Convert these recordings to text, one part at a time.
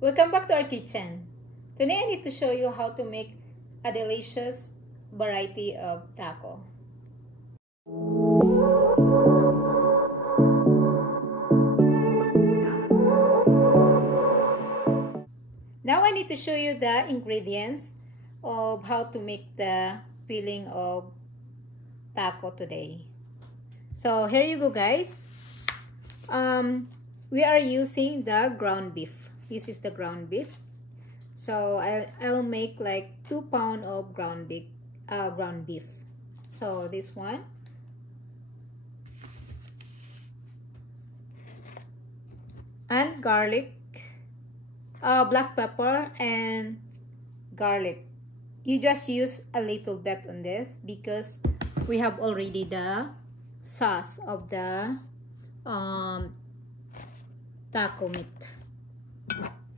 Welcome back to our kitchen. Today I need to show you how to make a delicious variety of taco. Now I need to show you the ingredients of how to make the filling of taco today. So here you go, guys. We are using the ground beef. This is the ground beef. So I'll make like 2 pounds of ground beef. So this one. And garlic, black pepper and garlic. You just use a little bit on this because we have already the sauce of the taco meat.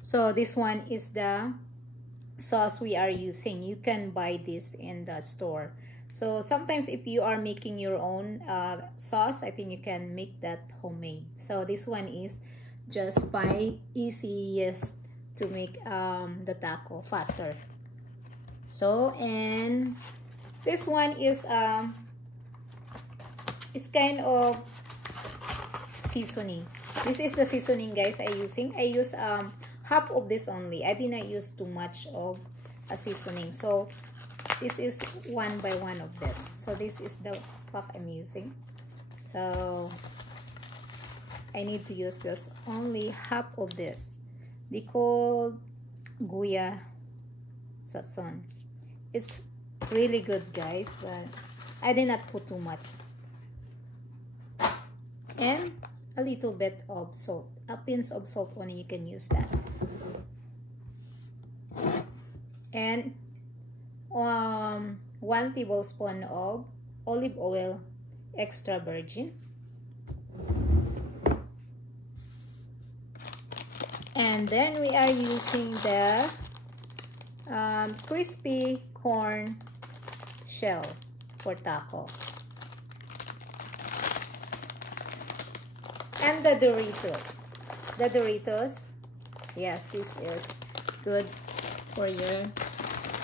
So this one is the sauce we are using. You can buy this in the store. So sometimes if you are making your own sauce, I think you can make that homemade. So this one is just by easiest to make the taco faster. So, and this one is it's kind of seasoning. This is the seasoning, guys, I use half of this only. I did not use too much of a seasoning. So this is 1 by 1 of this. So this is the pack I'm using. So I need to use this only half of this. They call Guya Sazon. It's really good, guys, but I did not put too much. And a little bit of salt, a pinch of salt only, you can use that. And 1 tablespoon of olive oil, extra virgin. And then we are using the crispy corn shell for taco. And the Doritos. The Doritos, yes, this is good for your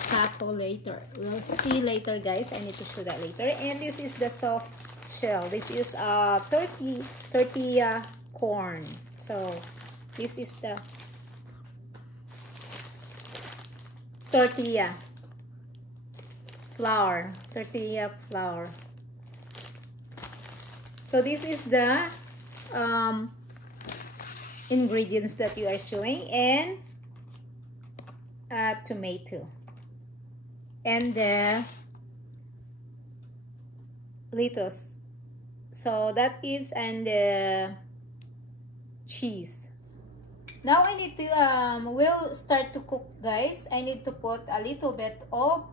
taco later. We'll see later, guys. I need to show that later. And this is the soft shell. This is tortilla corn. So this is the tortilla flour. So this is the ingredients that you are showing, and tomato and the lettuce. So that is, and the cheese. Now I need to we'll start to cook, guys. I need to put a little bit of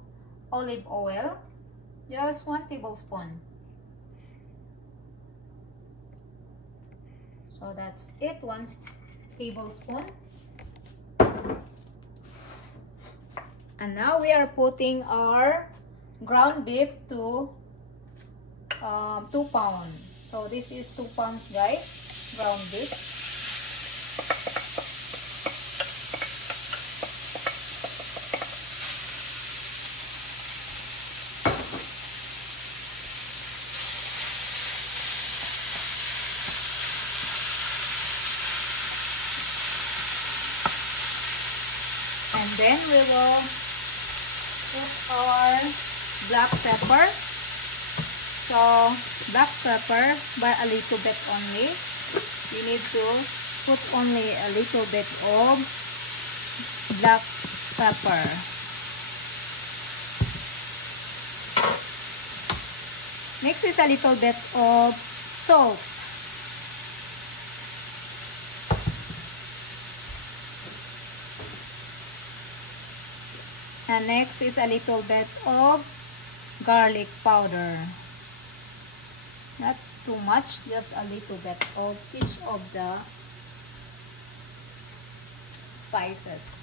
olive oil, just 1 tablespoon. So that's it, 1 tablespoon. And now we are putting our ground beef to 2 pounds. So this is 2 pounds, guys, ground beef. And then we will put our black pepper. So black pepper, but a little bit only. You need to put only a little bit of black pepper. Next is a little bit of salt. And next is a little bit of garlic powder. Not too much, just a little bit of each of the spices.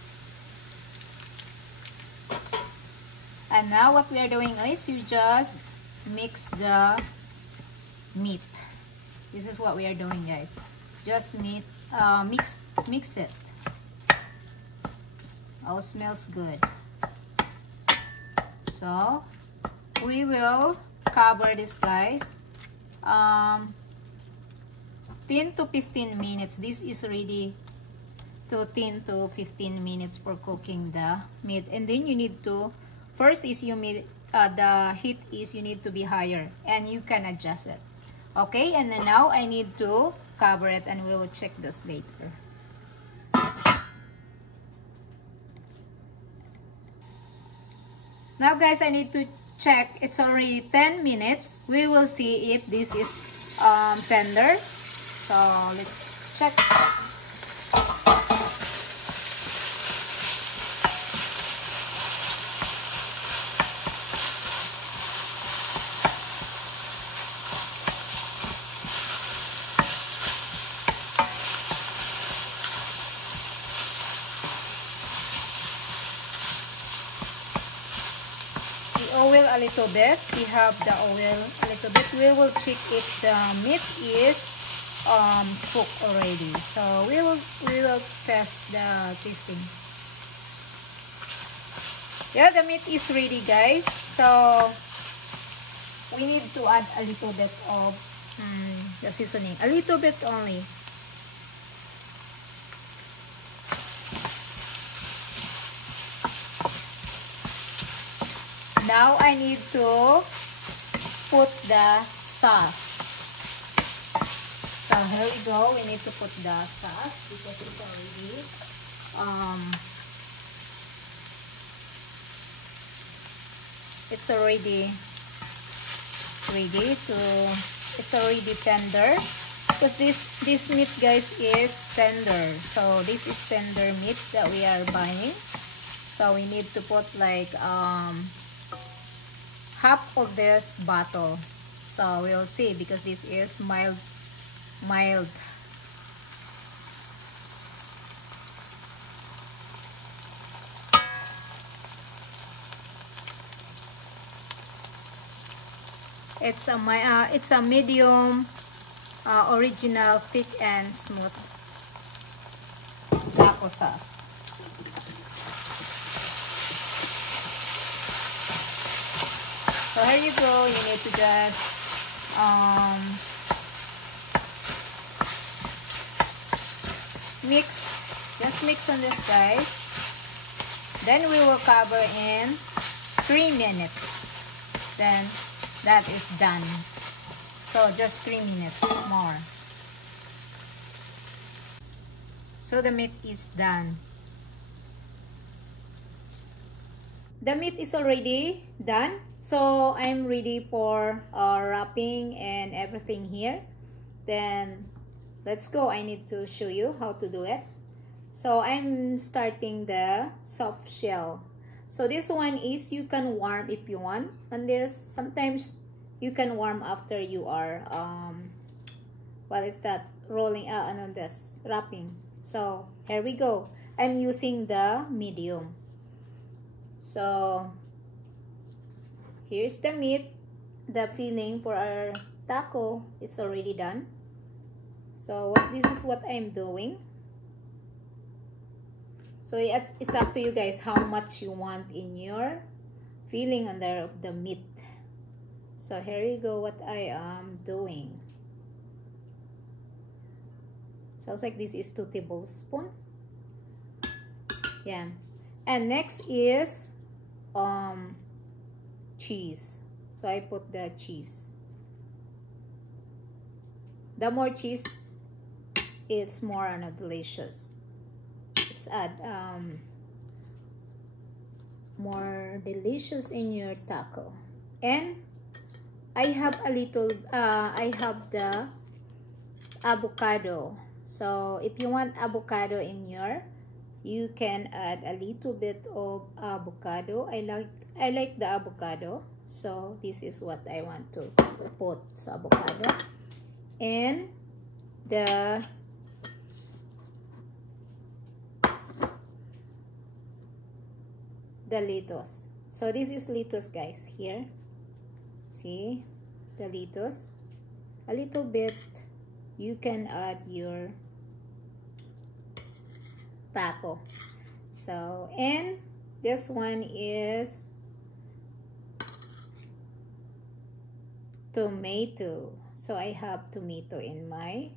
And now what we are doing is you just mix the meat. This is what we are doing, guys. Just mix it. Oh, smells good. So we will cover this, guys. 10 to 15 minutes. This is ready to 10 to 15 minutes for cooking the meat. And then you need to, first is you need, the heat is you need to be higher, and you can adjust it. Okay, and then now I need to cover it, and we will check this later. Now guys, I need to check. It's already 10 minutes. We will see if this is tender. So let's check. Oil a little bit. We have the oil a little bit. We will check if the meat is cooked already. So we will test the tasting. Yeah, the meat is ready, guys. So we need to add a little bit of the seasoning, a little bit only. Now I need to put the sauce. So here we go. We need to put the sauce because it's already ready to, it's already tender, because this meat, guys, is tender. So this is tender meat that we are buying. So we need to put like half of this bottle. So we'll see, because this is mild. It's a medium original thick and smooth taco sauce. So here you go. You need to just mix on this, guys. Then we will cover in 3 minutes. Then that is done. So just 3 minutes more. So the meat is done. The meat is already done. So I'm ready for wrapping and everything here. Then let's go. I need to show you how to do it. So I'm starting the soft shell. So this one is, you can warm if you want on this. Sometimes you can warm after you are what is that, rolling out on this wrapping. So here we go. I'm using the medium. So here's the meat. The filling for our taco, it's already done. So this is what I'm doing. So it's up to you guys how much you want in your filling on the meat. So here you go what I am doing. Sounds like this is 2 tablespoons. Yeah. And next is cheese. So I put the cheese. The more cheese, it's more delicious. It's add more delicious in your taco. And I have a little I have the avocado. So if you want avocado in your, you can add a little bit of avocado. I like the avocado, so this is what I want to put, sa avocado. And the lettuce. So this is lettuce, guys, here. See the lettuce, a little bit. You can add your taco. So, and this one is tomato. So I have tomato in my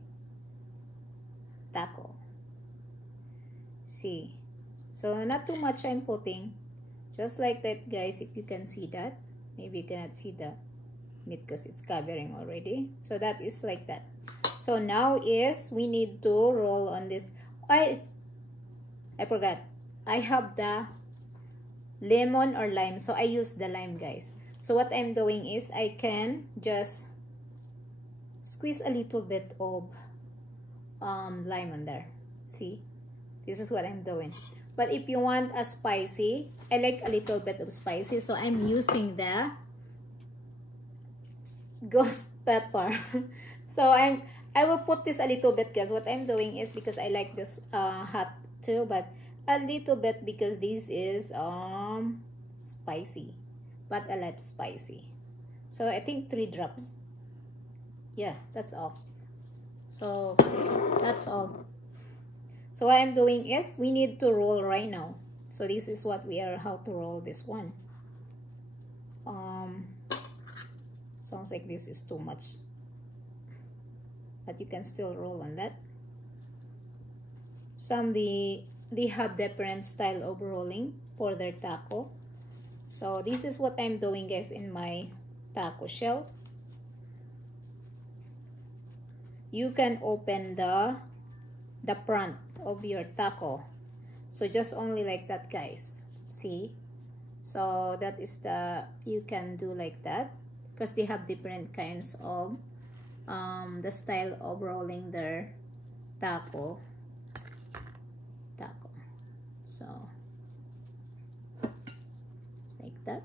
taco. See, so not too much I'm putting, just like that, guys. If you can see that, maybe you cannot see the meat because it's covering already. So that is like that. So now is we need to roll on this. I forgot, I have the lemon or lime, so I use the lime, guys. So what I'm doing is I can just squeeze a little bit of lime on there. See, this is what I'm doing. But if you want a spicy, I like a little bit of spicy, so I'm using the ghost pepper. So I will put this a little bit, guys. What I'm doing is because I like this hot too, but a little bit because this is spicy, but I like spicy. So I think 3 drops. Yeah, that's all. So that's all. So what I'm doing is we need to roll right now. So this is what we are, how to roll this one. Sounds like this is too much, but you can still roll on that. Some they have different style of rolling for their taco. So this is what I'm doing, guys, in my taco shell. You can open the front of your taco, so just only like that, guys. See, so that is the, you can do like that because they have different kinds of the style of rolling their taco. So just like that.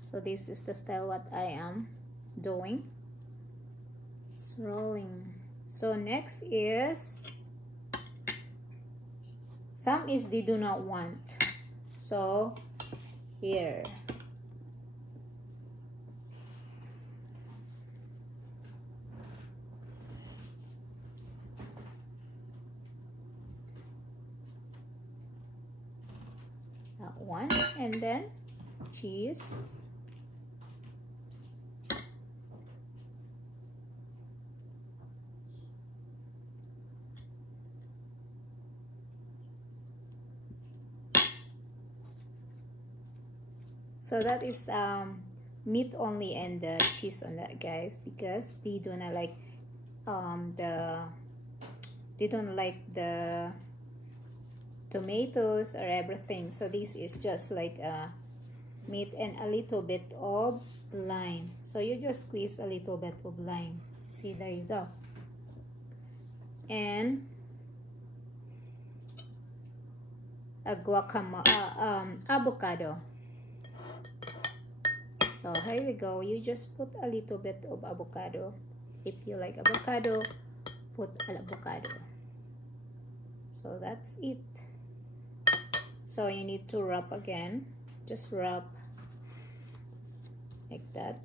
So this is the style what I am doing. It's rolling. So next is, some is they do not want. So here. That one, and then cheese. So that is meat only and the cheese on that, guys, because they do not like they don't like the tomatoes or everything. So this is just like meat and a little bit of lime. So you just squeeze a little bit of lime. See, there you go. And a guacamole, avocado. So here we go. You just put a little bit of avocado. If you like avocado, put avocado. So that's it. So you need to wrap again. Just wrap like that.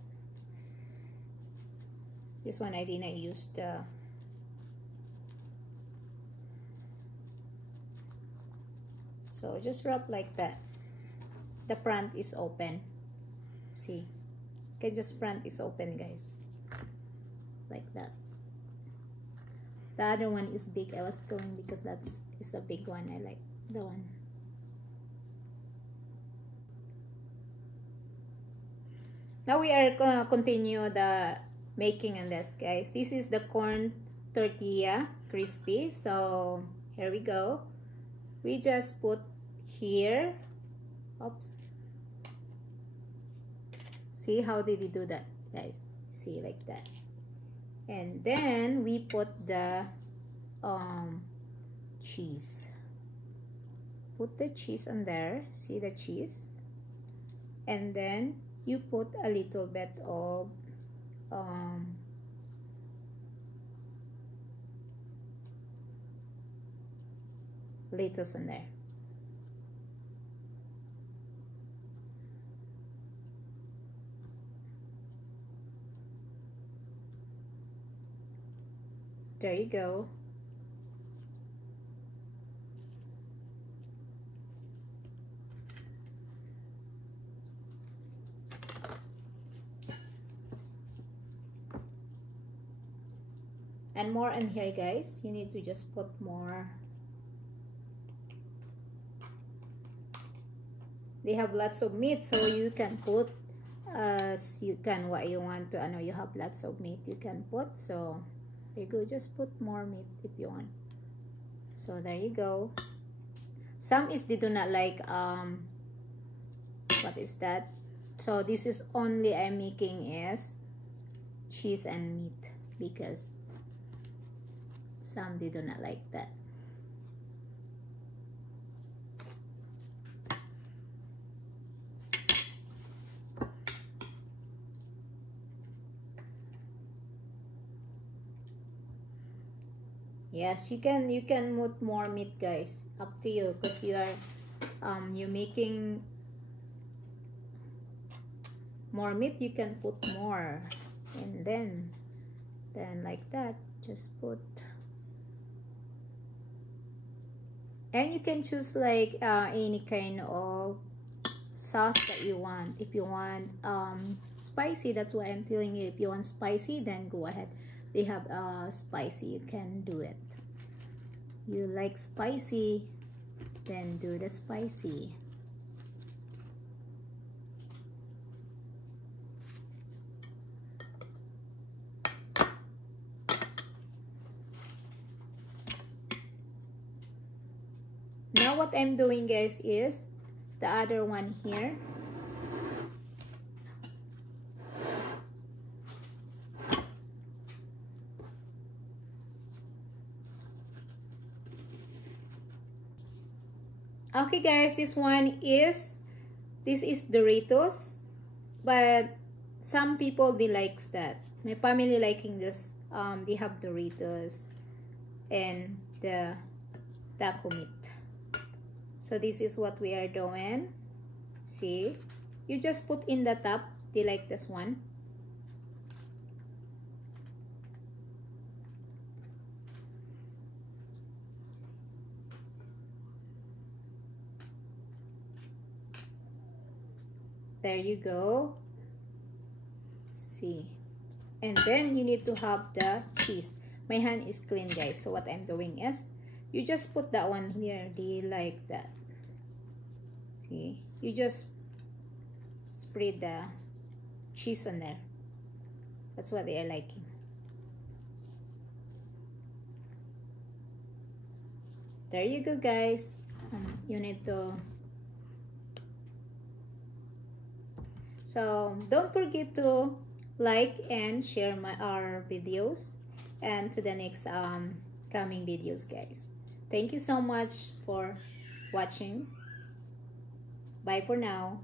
This one I didn't use the so just wrap like that. The front is open. See, okay, just front is open, guys, like that. The other one is big. I was going because that is a big one. I like the one. Now we are gonna continue the making on this, guys. This is the corn tortilla crispy. So here we go. We just put here. Oops. See how did we do that, guys? See, like that. And then we put the cheese. Put the cheese on there. See the cheese? And then you put a little bit of lettuce in there. There you go. And more in here, guys. You need to just put more. They have lots of meat, so you can put you can what you want to. I know you have lots of meat you can put, so there you go. Just put more meat if you want. So there you go. Some is they do not like what is that? So this is only I'm making is cheese and meat, because some they do not like that. Yes, you can put more meat, guys. Up to you, because you are you're making more meat. You can put more, and then like that, just put. And you can choose like any kind of sauce that you want. If you want spicy, that's why I'm telling you. If you want spicy, then go ahead. They have spicy, you can do it. You like spicy, then do the spicy. Now what I'm doing, guys, is the other one here. Okay, guys, this is Doritos, but some people they likes that. My family liking this. They have Doritos and the taco meat. So this is what we are doing. See, you just put in the top. They like this one. There you go. See, and then you need to have the cheese. My hand is clean, guys, so what I'm doing is you just put that one here. They like that. See, you just spread the cheese on there. That's what they are liking. There you go, guys. You need to. So don't forget to like and share our videos, and to the next coming videos, guys. Thank you so much for watching. Bye for now.